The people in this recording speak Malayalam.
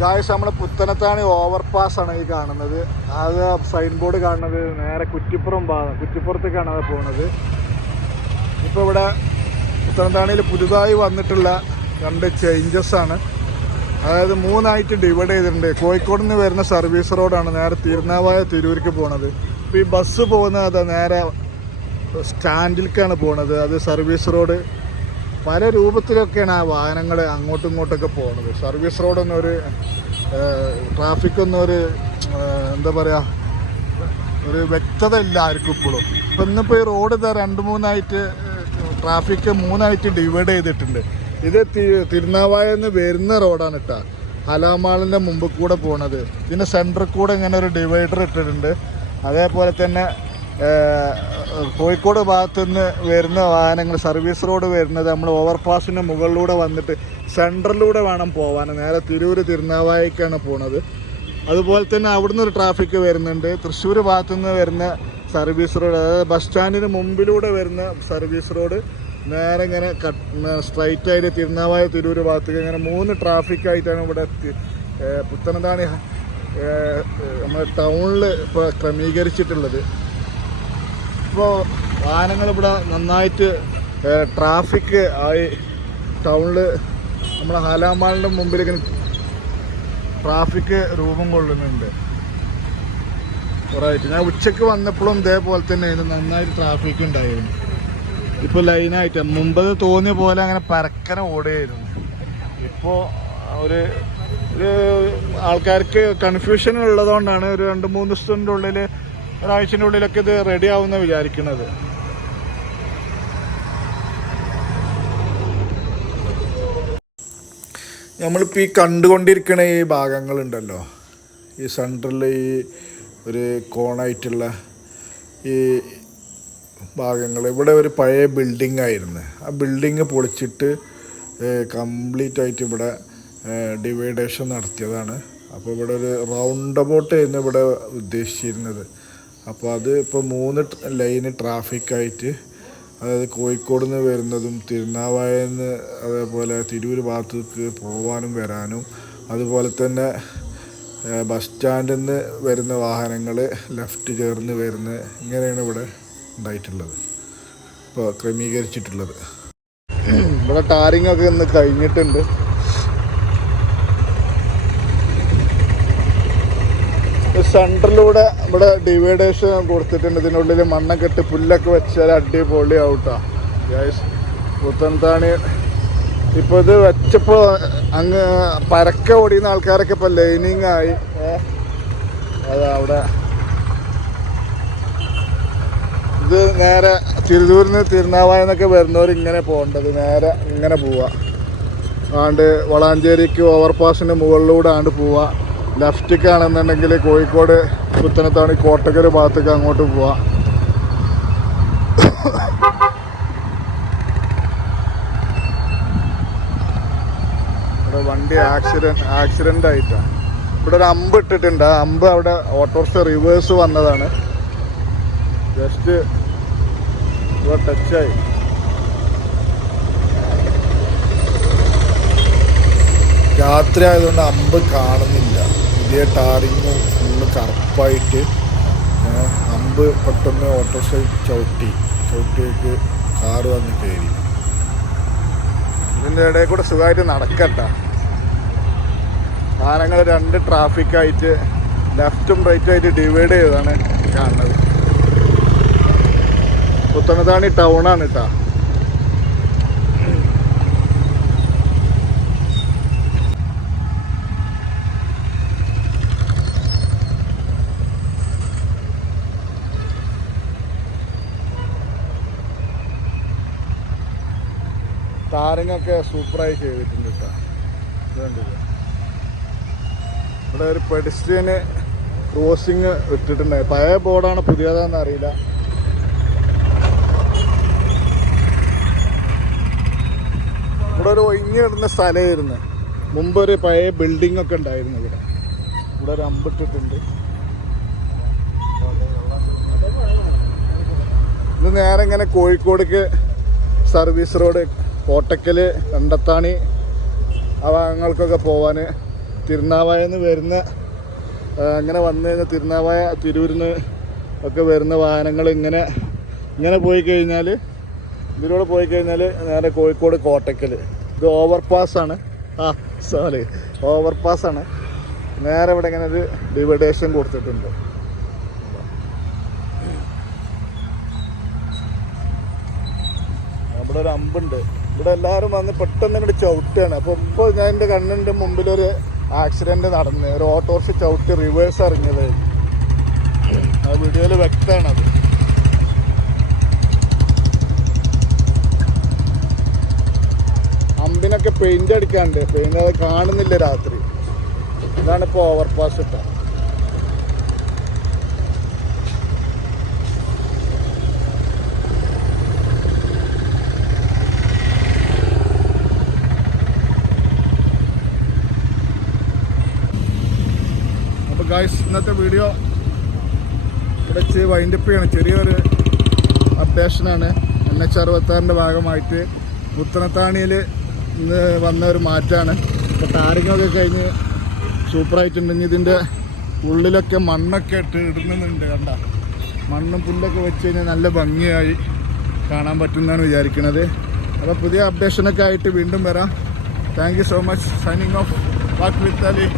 ഗായ്സ് നമ്മുടെ പുത്തനത്താണി ഓവർപാസ് ആണ് ഈ കാണുന്നത്. അത് സൈൻ ബോർഡ് കാണുന്നത് നേരെ കുറ്റിപ്പുറത്തേക്കാണ് അത് പോകുന്നത്. ഇപ്പോൾ ഇവിടെ പുത്തനത്താണിയിൽ പുതുതായി വന്നിട്ടുള്ള 2 ചേഞ്ചസ് ആണ്. അതായത് 3ആയിട്ട് ഡിവൈഡ് ചെയ്തിട്ടുണ്ട്. കോഴിക്കോട് നിന്ന് വരുന്ന സർവീസ് റോഡാണ് നേരെ തിരുനാവായ തിരൂർക്ക് പോണത്. ഇപ്പോൾ ഈ ബസ് പോകുന്നത് അത് നേരെ സ്റ്റാൻഡിലേക്കാണ് പോണത്. അത് സർവീസ് റോഡ് പല രൂപത്തിലൊക്കെയാണ് ആ വാഹനങ്ങൾ അങ്ങോട്ടും ഇങ്ങോട്ടൊക്കെ പോകുന്നത്. സർവീസ് റോഡൊന്നും ഒരു ട്രാഫിക്കൊന്നും എന്താ പറയുക, ഒരു വ്യക്തത ഇല്ല ആർക്കും ഇപ്പോഴും. ഇപ്പം ഇന്നിപ്പോൾ ഈ റോഡ് ഇതാ 2-3ആയിട്ട് ട്രാഫിക്ക് 3ആയിട്ട് ഡിവൈഡ് ചെയ്തിട്ടുണ്ട്. ഇത് തിരുനാവായെന്ന് വരുന്ന റോഡാണ് കേട്ടോ. ഹലാമാളിൻ്റെ മുമ്പ് കൂടെ പോണത്. ഇതിൻ്റെ സെൻറ്ററിൽ കൂടെ ഇങ്ങനെ ഒരു ഡിവൈഡർ ഇട്ടിട്ടുണ്ട്. അതേപോലെ തന്നെ കോഴിക്കോട് ഭാഗത്തുനിന്ന് വരുന്ന വാഹനങ്ങൾ സർവീസ് റോഡ് വരുന്നത് നമ്മൾ ഓവർപാസിന് മുകളിലൂടെ വന്നിട്ട് സെൻറ്ററിലൂടെ വേണം പോകാൻ. നേരെ തിരുനാവായിക്കാണ് പോണത്. അതുപോലെ തന്നെ അവിടുന്ന് ഒരു ട്രാഫിക്ക് വരുന്നുണ്ട്. തൃശ്ശൂർ ഭാഗത്തുനിന്ന് വരുന്ന സർവീസ് റോഡ്, അതായത് ബസ് സ്റ്റാൻഡിന് മുമ്പിലൂടെ വരുന്ന സർവീസ് റോഡ് നേരെ ഇങ്ങനെ സ്ട്രൈറ്റ് ആയിട്ട് തിരുനാവായ തിരൂർ ഭാഗത്തേക്ക് ഇങ്ങനെ 3 ട്രാഫിക്കായിട്ടാണ് ഇവിടെ പുത്തനത്താണി നമ്മുടെ ടൗണിൽ ഇപ്പോൾ ക്രമീകരിച്ചിട്ടുള്ളത്. ഇപ്പോൾ വാഹനങ്ങൾ ഇവിടെ നന്നായിട്ട് ട്രാഫിക് ആയി ടൗണിൽ നമ്മളെ ഹലാമാളിൻ്റെ മുമ്പിലേക്ക് ട്രാഫിക് രൂപം കൊള്ളുന്നുണ്ട് കുറേയായിട്ട്. ഞാൻ ഉച്ചയ്ക്ക് വന്നപ്പോഴും ഇതേപോലെ തന്നെ നന്നായിട്ട് ട്രാഫിക് ഉണ്ടായിരുന്നു. ഇപ്പോൾ ലൈനായിട്ട് മുമ്പത് തോന്നിയ പോലെ അങ്ങനെ പരക്കനെ ഓടുകയായിരുന്നു. ഇപ്പോൾ ഒരു ആൾക്കാർക്ക് കൺഫ്യൂഷൻ ഉള്ളതുകൊണ്ടാണ് ഒരു 2-3 ദിവസത്തിൻ്റെ ഉള്ളിൽ, ഒരാഴ്ചൻ്റെ ഉള്ളിലൊക്കെ ഇത് റെഡി ആവുമെന്ന് വിചാരിക്കുന്നത്. നമ്മളിപ്പോൾ ഈ കണ്ടുകൊണ്ടിരിക്കുന്ന ഈ ഭാഗങ്ങളുണ്ടല്ലോ, ഈ സെൻട്രലിൽ ഈ ഒരു കോണായിട്ടുള്ള ഈ ഭാഗങ്ങൾ, ഇവിടെ ഒരു പഴയ ബിൽഡിംഗ് ആയിരുന്നു. ആ ബിൽഡിങ് പൊളിച്ചിട്ട് കംപ്ലീറ്റ് ആയിട്ട് ഇവിടെ ഡിവൈഡേഷൻ നടത്തിയതാണ്. അപ്പോൾ ഇവിടെ ഒരു റൗണ്ട് അബൌട്ട് ആയിരുന്നു ഇവിടെ ഉദ്ദേശിച്ചിരുന്നത്. അപ്പോൾ അത് ഇപ്പോൾ 3 ലൈന് ട്രാഫിക്കായിട്ട്, അതായത് കോഴിക്കോട് നിന്ന് വരുന്നതും തിരുനാവായെന്ന് അതേപോലെ തിരൂർ ഭാഗത്തേക്ക് പോകാനും വരാനും, അതുപോലെ തന്നെ ബസ് സ്റ്റാൻഡിൽ നിന്ന് വരുന്ന വാഹനങ്ങൾ ലെഫ്റ്റ് ചേർന്ന് വരുന്ന, ഇങ്ങനെയാണ് ഇവിടെ ഉണ്ടായിട്ടുള്ളത്, ഇപ്പോൾ ക്രമീകരിച്ചിട്ടുള്ളത്. ഇവിടെ ടാറിങ് ഒക്കെ ഇന്ന് കഴിഞ്ഞിട്ടുണ്ട്. സെൻറ്ററിലൂടെ ഇവിടെ ഡിവൈഡേഷൻ കൊടുത്തിട്ടുണ്ട്. ഇതിനുള്ളിൽ മണ്ണൊക്കെ ഇട്ട് പുല്ലൊക്കെ വെച്ചാൽ അടിപൊളി ഔട്ടാ ഗൈസ്. പുത്തനത്താണി ഇപ്പോൾ ഇത് വെച്ചപ്പോൾ അങ്ങ് പരക്ക ഓടിയുന്ന ആൾക്കാരൊക്കെ ഇപ്പോൾ ലൈനിങ് ആയി. അതാ അവിടെ ഇത് നേരെ തിരുവൂരിൽ നിന്ന് തിരുനാവായെന്നൊക്കെ വരുന്നവർ ഇങ്ങനെ പോകേണ്ടത് നേരെ ഇങ്ങനെ പോവുക. ആണ്ട് വളാഞ്ചേരിക്ക് ഓവർപാസിൻ്റെ മുകളിലൂടെ ആണ്ട് പോവുക. ലെഫ്റ്റിക്കാണെന്നുണ്ടെങ്കിൽ കോഴിക്കോട് പുത്തനത്താണി കോട്ടക്കൽ ഭാഗത്തേക്ക് അങ്ങോട്ട് പോവാം. ഇവിടെ വണ്ടി ആക്സിഡൻ്റ് ആയിട്ടാണ്. ഇവിടെ ഒരു അമ്പ് ഇട്ടിട്ടുണ്ട്. ആ അമ്പ് അവിടെ ഓട്ടോറിക്ഷ റിവേഴ്സ് വന്നതാണ്. ജസ്റ്റ് ഇവിടെ ടച്ചായി. രാത്രി ആയതുകൊണ്ട് അമ്പ് കാണുന്നില്ല. പുതിയ ടാറിങ്ങും ഫുള്ള് കറുപ്പായിട്ട് അമ്പ് പെട്ടെന്ന് ഓട്ടോറിക്ഷ ചവിട്ടിയേക്ക് കാറ് വന്ന് കയറി. ഇതിൻ്റെ ഇടയിൽ കൂടെ സുഖമായിട്ട് നടക്കട്ടെ. വാഹനങ്ങൾ 2 ട്രാഫിക്കായിട്ട് ലെഫ്റ്റും റൈറ്റുമായിട്ട് ഡിവൈഡ് ചെയ്തതാണ് കാണുന്നത്. പുത്തനത്താണി ടൗണാണ് കേട്ടോ. ടാറിങ്ങൊക്കെ സൂപ്പറായി ചെയ്തിട്ടുണ്ട് കേട്ടോ. ഇതുണ്ടല്ലോ, ഇവിടെ ഒരു പെഡസ്ട്രിയന് ക്രോസിങ് ഇട്ടിട്ടുണ്ടായി. പഴയ ബോർഡാണ് പുതിയതാണെന്ന് അറിയില്ല. ഇവിടെ ഒരു ഒഴിഞ്ഞു കിടന്ന സ്ഥലമായിരുന്നു. മുമ്പൊരു പഴയ ബിൽഡിംഗ് ഒക്കെ ഉണ്ടായിരുന്നു ഇവിടെ. ഇവിടെ ഒരു അമ്പിട്ടിട്ടുണ്ട്. ഇത് നേരെ ഇങ്ങനെ കോഴിക്കോടേക്ക് സർവീസ് റോഡ്, കോട്ടക്കൽ, കണ്ടത്താണി ആ ഭാഗങ്ങൾക്കൊക്കെ പോവാൻ തിരുനാവായന്ന് വരുന്ന അങ്ങനെ വന്നു കഴിഞ്ഞാൽ തിരുനാവായ തിരൂരിന്ന് ഒക്കെ വരുന്ന വാഹനങ്ങൾ ഇങ്ങനെ പോയി കഴിഞ്ഞാൽ ഇതിലൂടെ പോയി കഴിഞ്ഞാൽ നേരെ കോഴിക്കോട് കോട്ടക്കൽ. ഇത് ഓവർപാസ്സാണ്. ഓവർപാസ്സാണ്. നേരെ ഇവിടെ ഇങ്ങനെ ഒരു ഡിവൈഡേഷൻ കൊടുത്തിട്ടുണ്ട്. ഇവിടെ ഒരു അമ്പുണ്ട്. ഇവിടെ എല്ലാവരും വന്ന് പെട്ടെന്ന് ഇങ്ങോട്ട് ചവിട്ടുകയാണ്. അപ്പോൾ ഇപ്പോൾ ഞാൻ എൻ്റെ കണ്ണിൻ്റെ മുമ്പിലൊരു ആക്സിഡൻറ്റ് നടന്ന് ഒരു ഓട്ടോറിക്ഷ ചവിട്ടി റിവേഴ്സ് ഇറങ്ങിയത്. ആ വീഡിയോയിൽ വ്യക്തമാണത്. അമ്പിനൊക്കെ പെയിൻ്റ് അടിക്കാണ്ട്, പെയിൻ്റ് അത് കാണുന്നില്ല രാത്രി. ഇതാണിപ്പോൾ ഓവർപാസ് ഇട്ട. അപ്പോൾ ഗായ്സ്, ഇന്നത്തെ വീഡിയോ ഇവിടെ വൈൻഡപ്പ് ചെയ്യണം. ചെറിയൊരു അപ്ഡേഷനാണ്. NH66 ഭാഗമായിട്ട് പുത്തനത്താണിയിൽ ഇന്ന് വന്ന ഒരു മാറ്റമാണ്. ഇപ്പോൾ ടാറിങ്ങൊക്കെ കഴിഞ്ഞ് സൂപ്പറായിട്ടുണ്ടെങ്കിൽ ഇതിൻ്റെ ഉള്ളിലൊക്കെ മണ്ണൊക്കെ ഇടുന്നുണ്ട്. കണ്ട മണ്ണും പുല്ലൊക്കെ വെച്ച് കഴിഞ്ഞാൽ നല്ല ഭംഗിയായി കാണാൻ പറ്റുമെന്നാണ് വിചാരിക്കുന്നത്. അപ്പോൾ പുതിയ അപ്ഡേഷനൊക്കെ ആയിട്ട് വീണ്ടും വരാം. Thank you so much. Signing off. Walk with Ali.